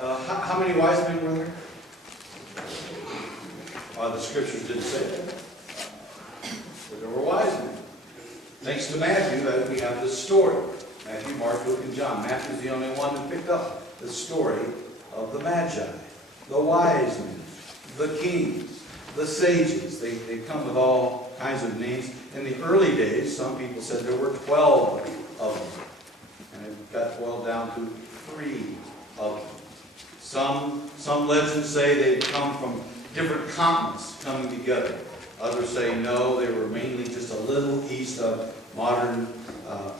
How many wise men were there? The scriptures didn't say that. But there were wise men. Thanks to Matthew that we have this story. Matthew, Mark, Luke, and John. Matthew's the only one who picked up the story of the Magi, the wise men, the kings, the sages. They come with all kinds of names. In the early days, some people said there were 12 of them. And it got boiled down to 3 of them. Some legends say they come from different continents coming together. Others say no, they were mainly just a little east of modern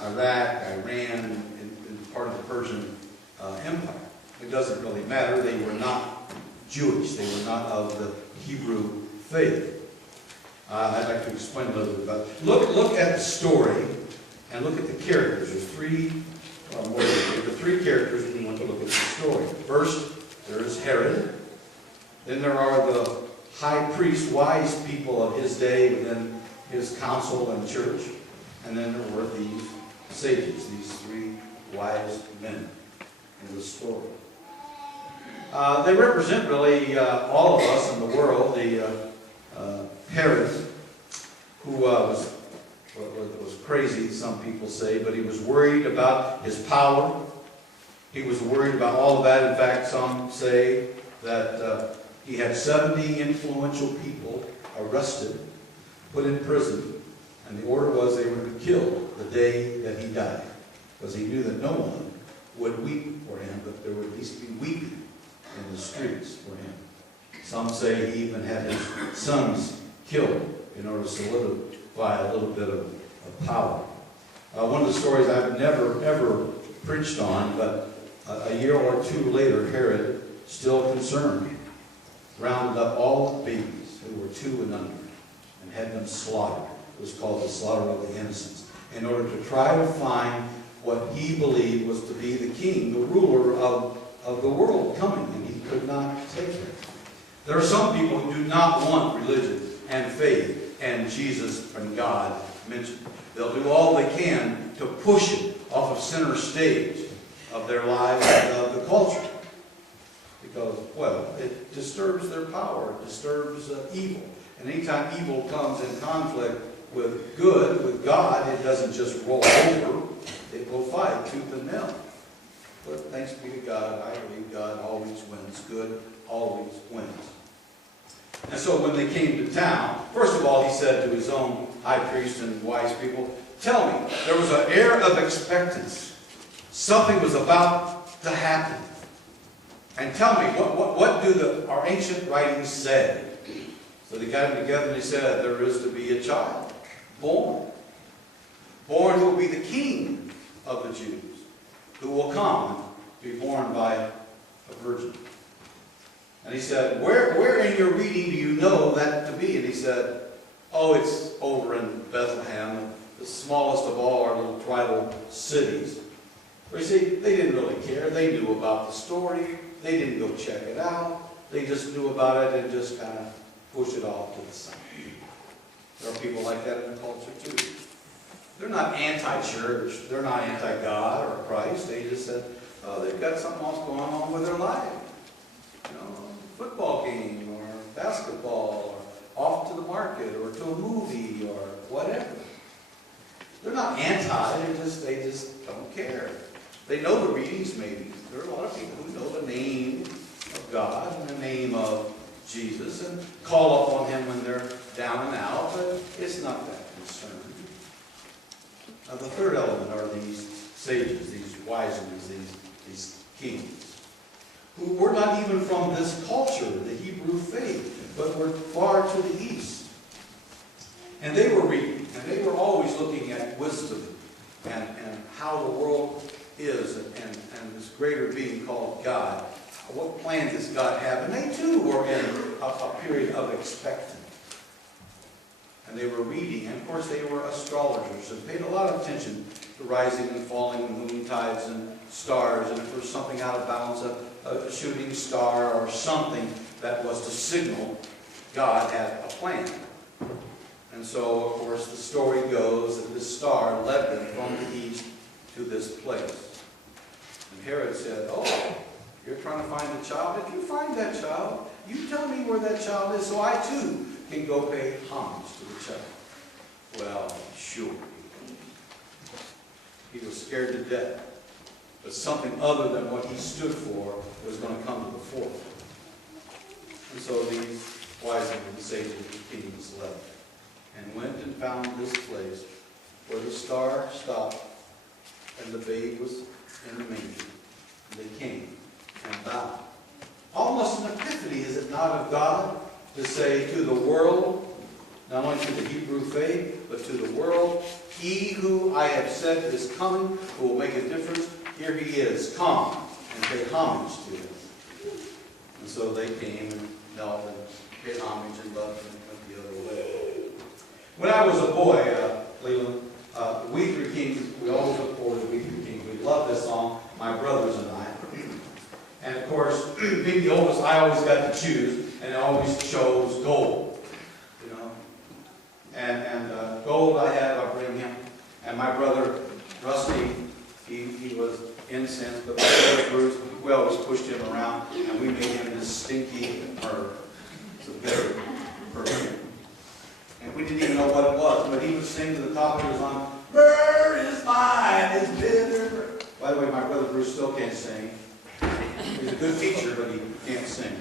Iraq, Iran, and part of the Persian Empire. It doesn't really matter. They were not Jewish. They were not of the Hebrew faith. I'd like to explain a little bit about it. Look at the story and look at the characters. There's 3 characters we want to look at the story. First, there is Herod. Then there are the high priest, wise people of his day within his council and church. And then there were these sages, these 3 wise men in the story. They represent really all of us in the world. Herod, who was crazy, some people say, but he was worried about his power. He was worried about all of that. In fact, some say that he had 70 influential people arrested, put in prison, and the order was they were to be killed the day that he died, because he knew that no one would weep for him, but there would at least be weeping in the streets for him. Some say he even had his sons killed in order to solidify a little bit of power. One of the stories I've never, ever preached on, but a year or 2 later, Herod, still concerned, rounded up all the babies who were 2 and under and had them slaughtered. It was called the slaughter of the innocents, in order to try to find what he believed was to be the king, the ruler of the world coming, and he could not take it. There are some people who do not want religion and faith and Jesus and God mentioned. They'll do all they can to push it off of center stage of their lives and of the culture. Because, well, it disturbs their power, it disturbs evil. And anytime evil comes in conflict with good, with God, it doesn't just roll over, it will fight tooth and nail. But thanks be to God, I believe God always wins. Good always wins. And so when they came to town, first of all, he said to his own high priest and wise people, tell me, there was an air of expectancy. Something was about to happen. And tell me, what do our ancient writings say? So they got them together and they said, there is to be a child born. Born who will be the king of the Jews, who will come to be born by a virgin. And he said, where in your reading do you know that to be? And he said, oh, it's over in Bethlehem, the smallest of all our little tribal cities. But you see, they didn't really care. They knew about the story. They didn't go check it out. They just knew about it and just kind of pushed it off to the side. There are people like that in the culture too. They're not anti-church. They're not anti-God or Christ. They just said, oh, they've got something else going on with their life. You know, football game or basketball or off to the market or to a movie or whatever. They're not anti. They just don't care. They know the readings maybe. There are a lot of people who know the name of God and the name of Jesus and call upon him when they're down and out, but it's not that concerned. Now the third element are these sages, these wise men, these kings, who were not even from this culture, the Hebrew faith, but were far to the east. And they were reading, and they were always looking at wisdom and how the world is and this greater being called God. What plan does God have? And they too were in a period of expectancy. And they were reading, and of course they were astrologers and paid a lot of attention to rising and falling moon tides and stars, and if there was something out of balance, a shooting star or something that was to signal God had a plan. And so, of course, the story goes that this star led them from the east to this place. And Herod said, oh, You're trying to find the child. If you find that child, you tell me where that child is so I too can go pay homage to the child. Well, sure. He was scared to death. But something other than what he stood for was going to come to the fore. And so these wise men, the sages, the kings left and went and found this place where the star stopped and the babe was in the manger. And they came and bowed. Almost an epiphany, is it not, of God to say to the world, not only to the Hebrew faith, but to the world, he who I have said is coming, who will make a difference, here he is. Come and pay homage to him. And so they came and knelt and paid homage and loved him and went the other way. When I was a boy, Leland, We Three Kings, we always look forward to We Three Kings. We love this song, my brothers and I. And of course, being the oldest, I always got to choose, and I always chose gold. You know, and gold I have, I bring him. And my brother Rusty, he was incense, but my brother Bruce, we always pushed him around, and we made him this stinky myrrh. It's a bitter perfume. And we didn't even know what it was, but he would sing to the top of his lungs, "Myrrh is mine, it's bitter." By the way, my brother Bruce still can't sing. He's a good teacher, but he can't sing.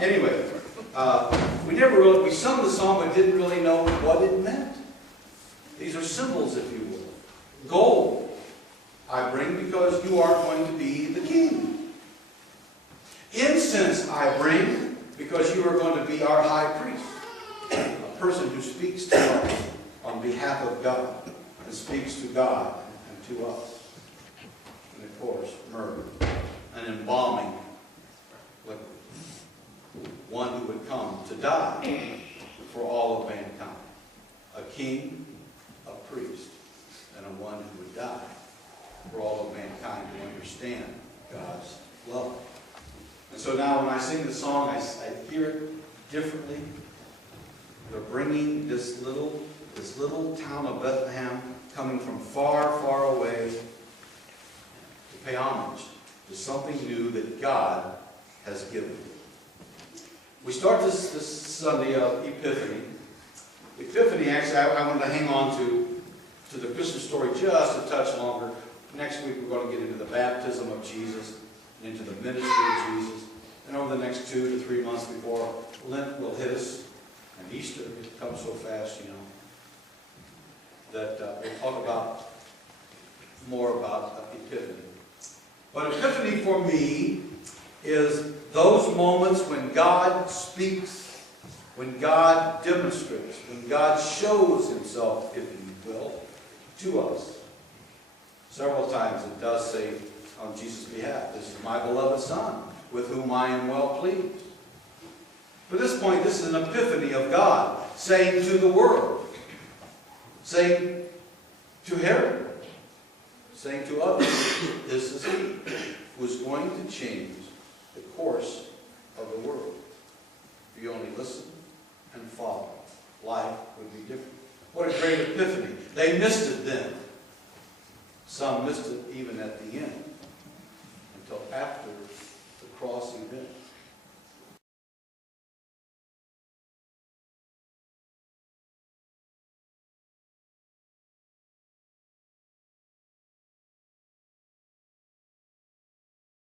Anyway, we sung the song, but didn't really know what it meant. These are symbols, if you will. Gold I bring because you are going to be the king. Incense I bring because you are going to be our high priest. A person who speaks to us on behalf of God and speaks to God and to us. And of course, myrrh, an embalming liquid. One who would come to die for all of mankind. A king, a priest, and a one who would die for all of mankind to understand God's love. And so now when I sing the song, I hear it differently. They're bringing this little town of Bethlehem, coming from far, far away, to pay homage to something new that God has given. We start this Sunday of Epiphany. Epiphany, actually, I wanted to hang on to the Christmas story just a touch longer. Next week we're going to get into the baptism of Jesus, and into the ministry of Jesus. And over the next 2 to 3 months before Lent will hit us, and Easter, it comes so fast, you know, that we'll talk more about Epiphany. But Epiphany for me is those moments when God speaks, when God demonstrates, when God shows himself, if you will, to us. Several times it does say on Jesus' behalf, "This is my beloved Son, with whom I am well pleased." But at this point, this is an epiphany of God saying to the world, saying to Herod, saying to others, this is he who is going to change the course of the world. If you only listen and follow, life would be different. What a great epiphany. They missed it then. Some missed it even at the end, until after the cross event.